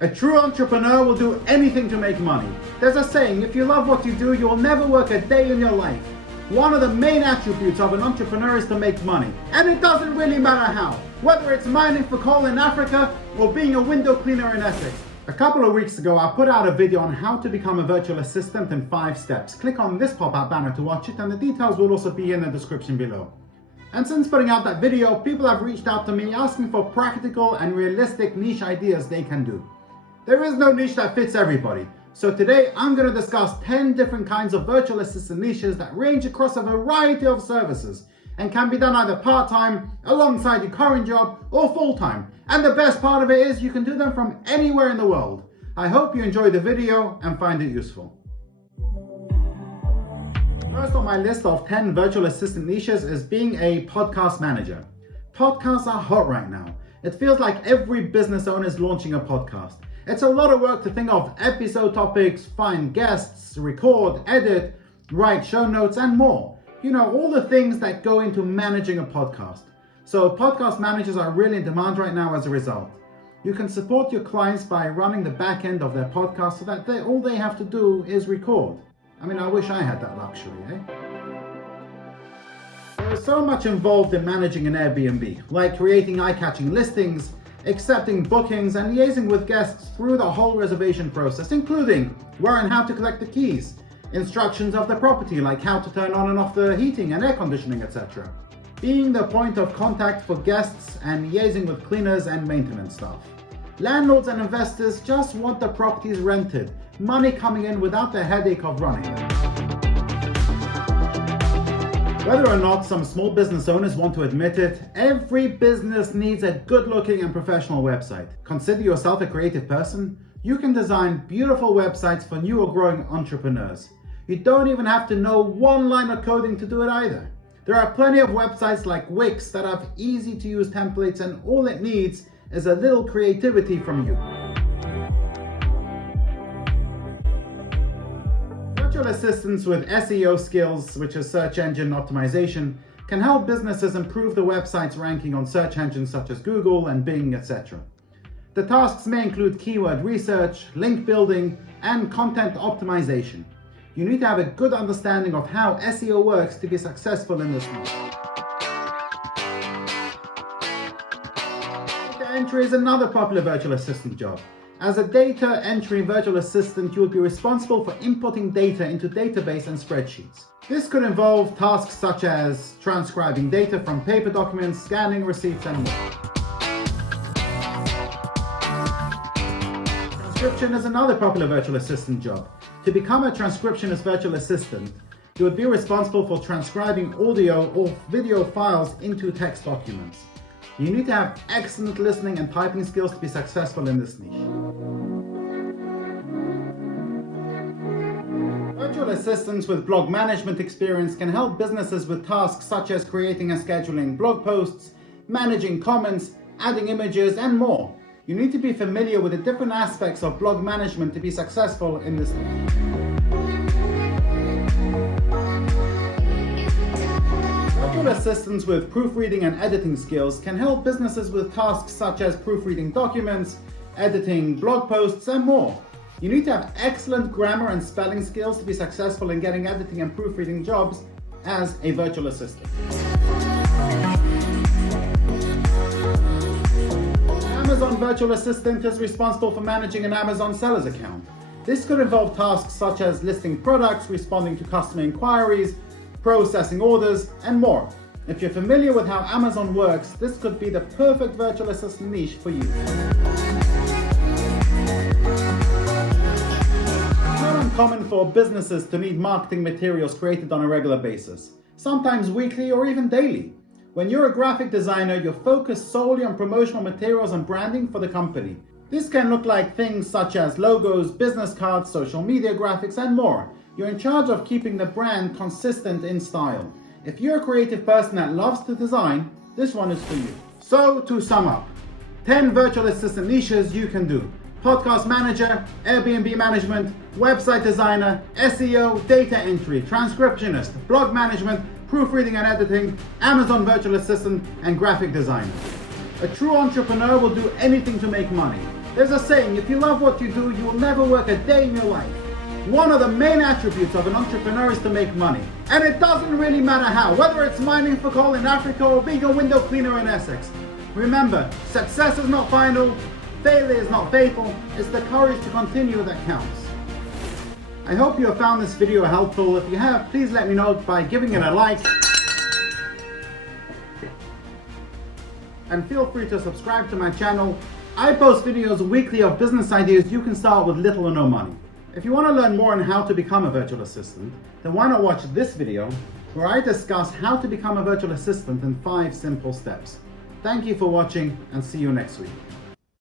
A true entrepreneur will do anything to make money. There's a saying, if you love what you do, you will never work a day in your life. One of the main attributes of an entrepreneur is to make money. And it doesn't really matter how. Whether it's mining for coal in Africa or being a window cleaner in Essex. A couple of weeks ago, I put out a video on how to become a virtual assistant in 5 steps. Click on this pop-up banner to watch it, and the details will also be in the description below. And since putting out that video, people have reached out to me asking for practical and realistic niche ideas they can do. There is no niche that fits everybody. So today I'm going to discuss 10 different kinds of virtual assistant niches that range across a variety of services and can be done either part-time, alongside your current job, or full-time. And the best part of it is you can do them from anywhere in the world. I hope you enjoy the video and find it useful. First on my list of 10 virtual assistant niches is being a podcast manager. Podcasts are hot right now. It feels like every business owner is launching a podcast. It's a lot of work to think of episode topics, find guests, record, edit, write show notes, and more. You know, all the things that go into managing a podcast. So podcast managers are really in demand right now as a result. You can support your clients by running the back end of their podcast so that all they have to do is record. I mean, I wish I had that luxury, eh? There is so much involved in managing an Airbnb, like creating eye-catching listings, accepting bookings, and liaising with guests through the whole reservation process, including where and how to collect the keys, instructions of the property, like how to turn on and off the heating and air conditioning, etc. Being the point of contact for guests and liaising with cleaners and maintenance staff. Landlords and investors just want the properties rented, money coming in without the headache of running them. Whether or not some small business owners want to admit it, every business needs a good-looking and professional website. Consider yourself a creative person. You can design beautiful websites for new or growing entrepreneurs. You don't even have to know one line of coding to do it either. There are plenty of websites like Wix that have easy-to-use templates, and all it needs is a little creativity from you. Virtual assistants with SEO skills, which is search engine optimization, can help businesses improve the website's ranking on search engines such as Google and Bing, etc. The tasks may include keyword research, link building, and content optimization. You need to have a good understanding of how SEO works to be successful in this niche. Data entry is another popular virtual assistant job. As a data entry virtual assistant, you will be responsible for inputting data into database and spreadsheets. This could involve tasks such as transcribing data from paper documents, scanning receipts, and more. Transcription is another popular virtual assistant job. To become a transcriptionist virtual assistant, you would be responsible for transcribing audio or video files into text documents. You need to have excellent listening and typing skills to be successful in this niche. Virtual assistants with blog management experience can help businesses with tasks such as creating and scheduling blog posts, managing comments, adding images, and more. You need to be familiar with the different aspects of blog management to be successful in this niche. Virtual assistants with proofreading and editing skills can help businesses with tasks such as proofreading documents, editing blog posts, and more. You need to have excellent grammar and spelling skills to be successful in getting editing and proofreading jobs as a virtual assistant. Amazon virtual assistant is responsible for managing an Amazon seller's account. This could involve tasks such as listing products, responding to customer inquiries, processing orders, and more. If you're familiar with how Amazon works, this could be the perfect virtual assistant niche for you. It's not uncommon for businesses to need marketing materials created on a regular basis, sometimes weekly or even daily. When you're a graphic designer, you're focused solely on promotional materials and branding for the company. This can look like things such as logos, business cards, social media graphics, and more. You're in charge of keeping the brand consistent in style. If you're a creative person that loves to design, this one is for you. So to sum up, 10 virtual assistant niches you can do. Podcast manager, Airbnb management, website designer, SEO, data entry, transcriptionist, blog management, proofreading and editing, Amazon virtual assistant, and graphic designer. A true entrepreneur will do anything to make money. There's a saying, if you love what you do, you will never work a day in your life. One of the main attributes of an entrepreneur is to make money. And it doesn't really matter how, whether it's mining for coal in Africa or being a window cleaner in Essex. Remember, success is not final, failure is not fatal, it's the courage to continue that counts. I hope you have found this video helpful. If you have, please let me know by giving it a like. And feel free to subscribe to my channel. I post videos weekly of business ideas you can start with little or no money. If you want to learn more on how to become a virtual assistant, then why not watch this video where I discuss how to become a virtual assistant in 5 simple steps. Thank you for watching and see you next week.